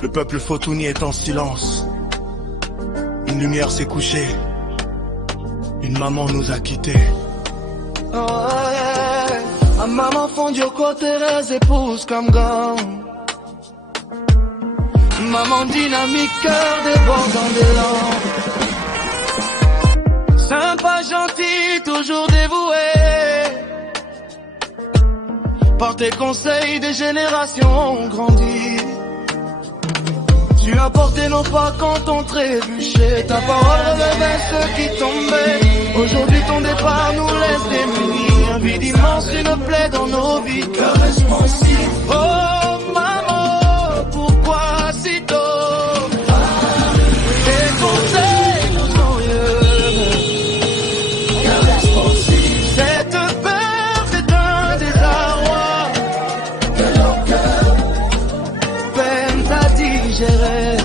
Le peuple Fotouni est en silence. Une lumière s'est couchée. Une maman nous a quittés. Oh yeah. A maman fondue au côté Thérèse épouse comme gomme. Maman dynamique, cœur débordant d'élan. Sympa, gentil, toujours dévoué. Par tes conseils, des générations ont grandi. Tu as porté nos pas quand on trébuchait. Ta parole relevait ceux qui tombaient. Aujourd'hui ton départ nous laisse démunis. Un vide immense, une plaie dans nos vies. Cœur responsif. Oh maman, pourquoi si tôt? Tes conseils nous sont mieux. Cœur responsif. Cette peur c'est un désarroi que nos cœurs peinent à digérer.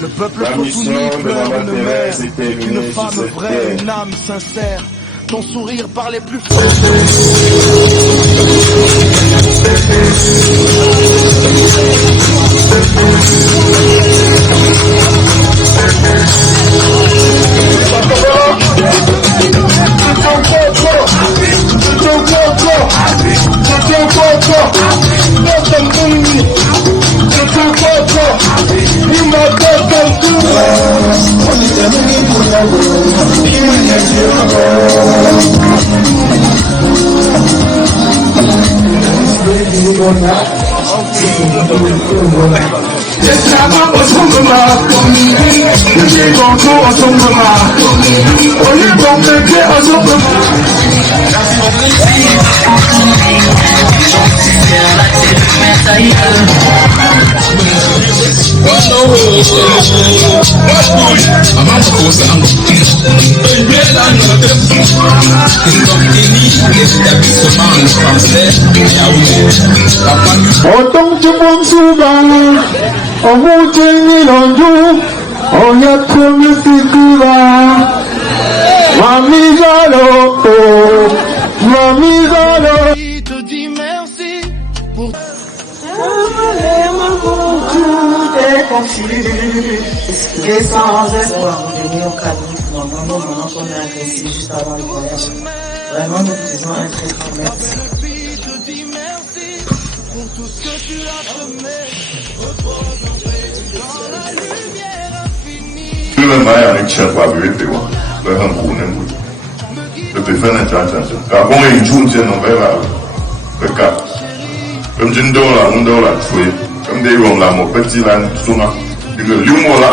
Le peuple Fotouni pleure une mère, une femme vraie, une âme sincère. Ton sourire parlait plus fort. Autant de monde souvent, on vous tenait l'endroit, on y a comme le figura. Mamie Zalo, Mamie Zalo. Il te dit merci pour tout est confus et sans espoir. Venir au Cameroun, normalement, maintenant qu'on est agressé juste avant le voyage. Vraiment, nous disons un très grand merci. Le Maya ne tient pas de l'épée, le Hankou Nemou. Le Péfène est en train de car bon, il joue une nouvelle, le cas. Comme je ne dois la tuer, comme des ronds là, mon petit là, le l'humour là,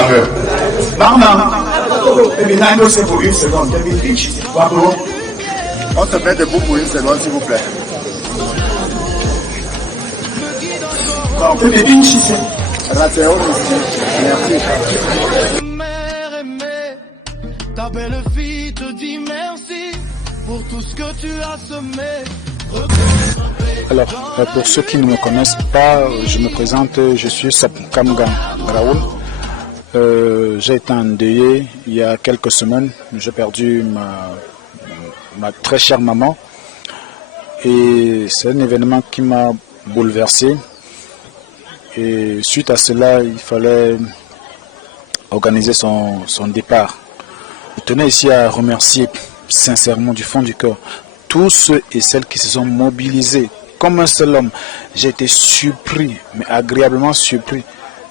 Maman, c'est pour une seconde, on se met debout pour une seconde, s'il vous plaît. mère aimée, ta belle fille te dit merci pour tout ce que tu as semé. Alors, pour ceux qui ne me connaissent pas, je me présente, je suis Kamgan Raoul. J'ai été endeuillé il y a quelques semaines. J'ai perdu ma très chère maman. Et c'est un événement qui m'a bouleversé. Et suite à cela, il fallait organiser son départ. Je tenais ici à remercier sincèrement du fond du cœur tous ceux et celles qui se sont mobilisés comme un seul homme. J'ai été surpris, mais agréablement surpris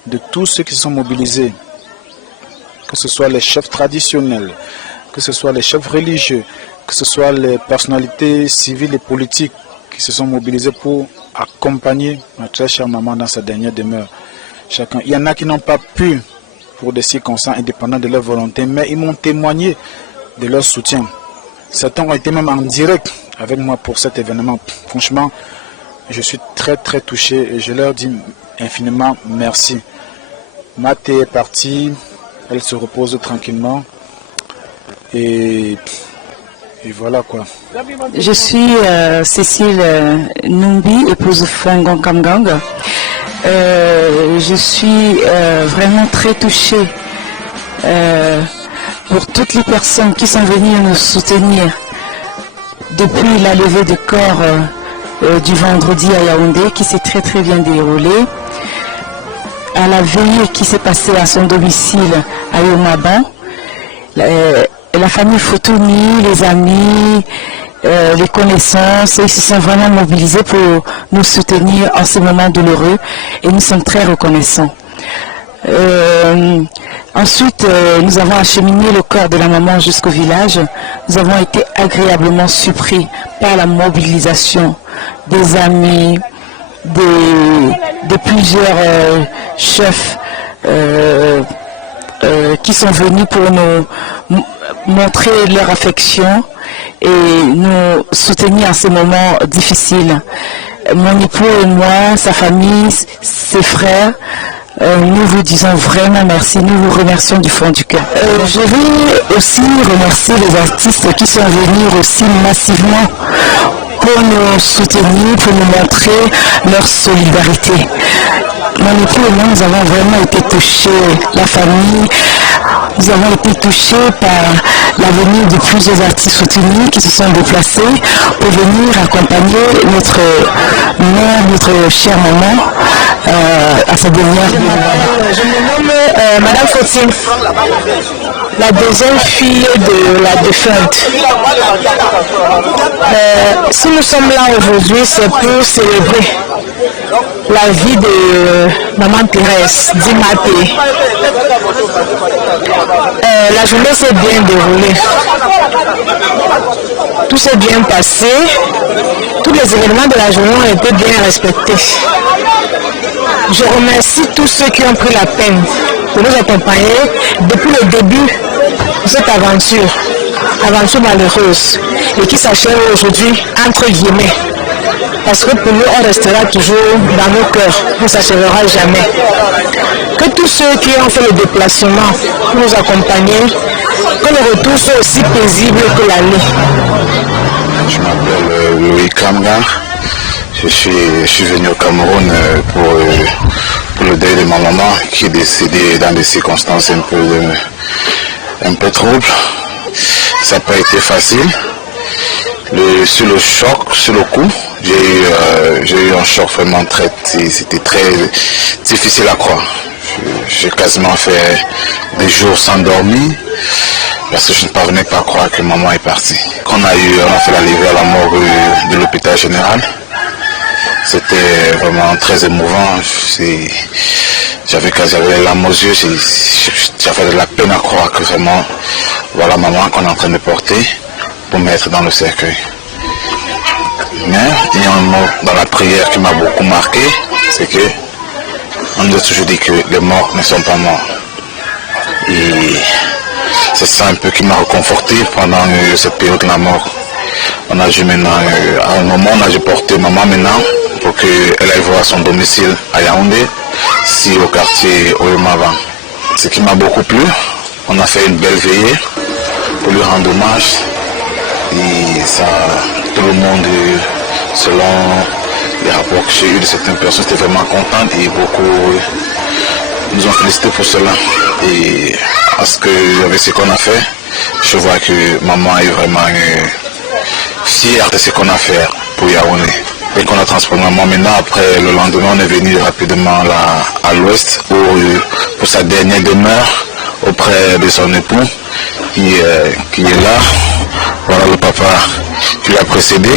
de tous ceux qui se sont mobilisés, que ce soit les chefs traditionnels, que ce soit les chefs religieux, que ce soit les personnalités civiles et politiques qui se sont mobilisés pour accompagner ma très chère maman dans sa dernière demeure. Chacun. Il y en a qui n'ont pas pu pour des circonstances indépendantes de leur volonté, mais ils m'ont témoigné de leur soutien. Certains ont été même en direct avec moi pour cet événement. Franchement, je suis très très touché et je leur dis infiniment merci. Mathé est partie, elle se repose tranquillement et Et voilà quoi. Je suis Cécile Numbi, épouse Fongon Kamgang. Je suis vraiment très touchée pour toutes les personnes qui sont venues nous soutenir depuis la levée de corps du vendredi à Yaoundé, qui s'est très très bien déroulée, à la veillée qui s'est passée à son domicile à Yomaban. La famille Foutouni, les amis, les connaissances, ils se sont vraiment mobilisés pour nous soutenir en ce moment douloureux et nous sommes très reconnaissants. Ensuite, nous avons acheminé le corps de la maman jusqu'au village. Nous avons été agréablement surpris par la mobilisation des amis, de plusieurs chefs qui sont venus pour nous montrer leur affection et nous soutenir en ces moments difficiles. Mon époux et moi, sa famille, ses frères, nous vous disons vraiment merci, nous vous remercions du fond du cœur. Je veux aussi remercier les artistes qui sont venus aussi massivement pour nous soutenir, pour nous montrer leur solidarité. Mon époux et moi, nous avons vraiment été touchés, la famille, nous avons été touchés par la venue de plusieurs artistes soutenus qui se sont déplacés pour venir accompagner notre mère, notre chère maman à sa dernière. Je me nomme Madame Fautine, la deuxième fille de la défunte. Si nous sommes là aujourd'hui, c'est pour célébrer la vie de Maman Thérèse Dimaté. La journée s'est bien déroulée. Tout s'est bien passé. Tous les événements de la journée ont été bien respectés. Je remercie tous ceux qui ont pris la peine de nous accompagner depuis le début de cette aventure malheureuse, et qui s'achève aujourd'hui entre guillemets. Parce que pour nous, on restera toujours dans nos cœurs, on ne s'achèvera jamais. Que tous ceux qui ont fait le déplacement pour nous accompagner, que le retour soit aussi paisible que l'aller. Je m'appelle Louis Kamga. Je suis venu au Cameroun pour le deuil de ma maman qui est décédée dans des circonstances un peu troubles. Ça n'a pas été facile. Sur le choc, sur le coup, j'ai eu un choc vraiment c'était très difficile à croire. J'ai quasiment fait des jours sans dormir parce que je ne parvenais pas à croire que maman est partie. Quand on a fait la levée à la morgue de l'hôpital général, c'était vraiment très émouvant. J'avais les larmes aux yeux, j'avais de la peine à croire que vraiment, voilà maman qu'on est en train de porter pour mettre dans le cercueil. Mais il y a un mot dans la prière qui m'a beaucoup marqué, c'est que on nous a toujours dit que les morts ne sont pas morts. Et c'est ça un peu qui m'a reconforté pendant cette période de la mort. On a dû maintenant, à un moment, on a dû porter maman maintenant pour qu'elle aille voir son domicile à Yaoundé, si au quartier Oyemavan. Ce qui m'a beaucoup plu, on a fait une belle veillée pour lui rendre hommage. Et ça, tout le monde, selon les rapports que j'ai eu de certaines personnes, étaient vraiment contentes et beaucoup nous ont félicité pour cela. Et parce que avec ce qu'on a fait, je vois que maman est vraiment fière de ce qu'on a fait pour Yaoundé. Et qu'on a transporté maman maintenant, après le lendemain, on est venu rapidement là, à l'ouest pour sa dernière demeure auprès de son époux qui est là. Voilà le papa qui l'a précédé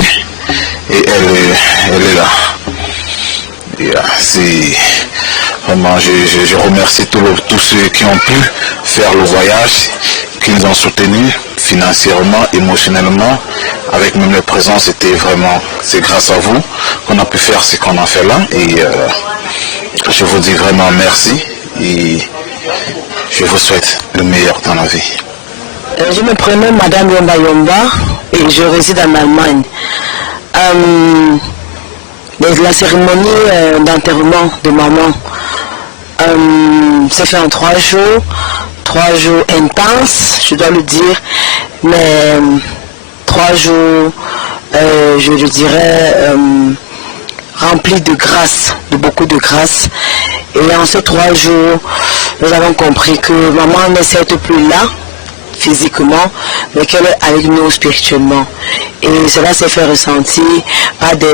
et elle est là. Et c'est vraiment, je remercie tous ceux qui ont pu faire le voyage, qui nous ont soutenus financièrement, émotionnellement, avec même leur présence. C'était vraiment, c'est grâce à vous qu'on a pu faire ce qu'on a fait là. Et je vous dis vraiment merci et je vous souhaite le meilleur dans la vie. Je me prénomme Madame Yomba Yomba et je réside en Allemagne. La cérémonie d'enterrement de maman s'est fait en 3 jours. 3 jours intenses, je dois le dire, mais 3 jours, je le dirais, remplis de grâce, de beaucoup de grâce. Et en ces 3 jours, nous avons compris que maman n'est certes plus là, physiquement, mais qu'elle est avec nous spirituellement. Et cela s'est fait ressentir par des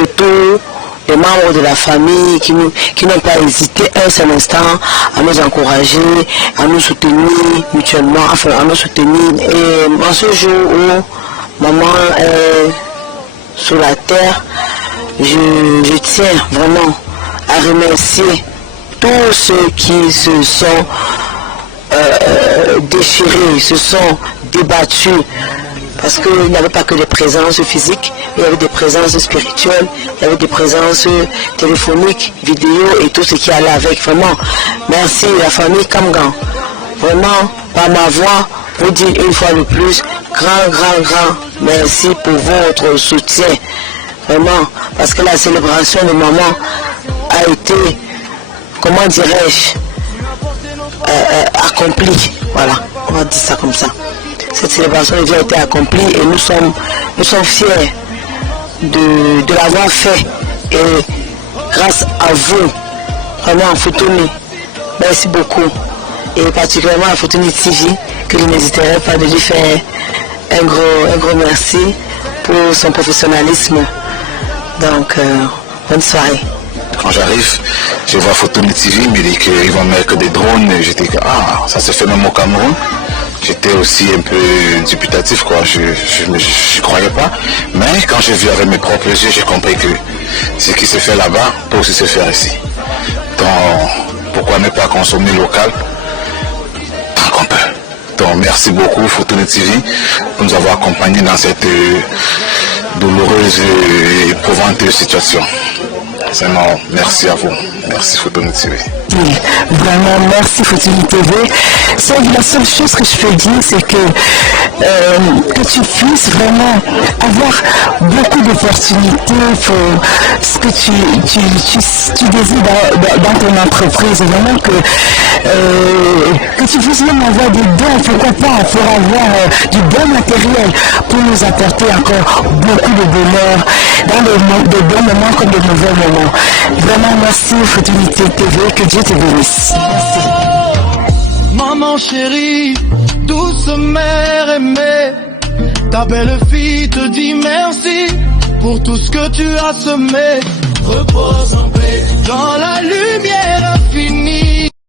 retours des membres de la famille qui n'ont pas hésité un seul instant à nous encourager, à nous soutenir mutuellement, enfin à nous soutenir. Et en ce jour où maman est sur la terre, je tiens vraiment à remercier tous ceux qui se sont déchirés, se sont débattus, parce qu'il n'y avait pas que des présences physiques, il y avait des présences spirituelles, il y avait des présences téléphoniques, vidéo et tout ce qui allait avec. Vraiment, merci la famille Kamgan. Vraiment, par ma voix, vous dire une fois de plus, grand merci pour votre soutien. Vraiment, parce que la célébration de maman a été, comment dirais-je, accomplie. Voilà, on va dire ça comme ça. Cette célébration a été accomplie et nous sommes fiers de l'avoir fait. Et grâce à vous, vraiment, Fotoni, merci beaucoup. Et particulièrement à Fotoni TV, que je n'hésiterai pas de lui faire un gros merci pour son professionnalisme. Donc, bonne soirée. Quand j'arrive, je vois Fotoni TV, il me dit qu'ils vont mettre des drones. J'étais que, ça se fait même au Cameroun. J'étais aussi un peu dubitatif, quoi. Je ne croyais pas. Mais quand j'ai vu avec mes propres yeux, j'ai compris que ce qui se fait là-bas peut aussi se faire ici. Donc, pourquoi ne pas consommer local tant qu'on peut. Donc, merci beaucoup, Fotoni TV, pour nous avoir accompagnés dans cette douloureuse et éprouvante situation. Sinon, merci à vous. Merci Fotoni TV. Vraiment, merci Fotoni TV. La seule chose que je peux dire, c'est que tu puisses vraiment avoir beaucoup d'opportunités pour ce que tu désires dans ton entreprise. Vraiment que tu puisses même avoir des dons, pourquoi pas, pour avoir du bon matériel pour nous apporter encore beaucoup de bonheur dans de bons moments comme de mauvais moments. Vraiment, merci Fotoni TV, que Dieu te bénisse. Merci. Maman chérie, douce mère aimée, ta belle fille te dit merci pour tout ce que tu as semé. Repose en paix.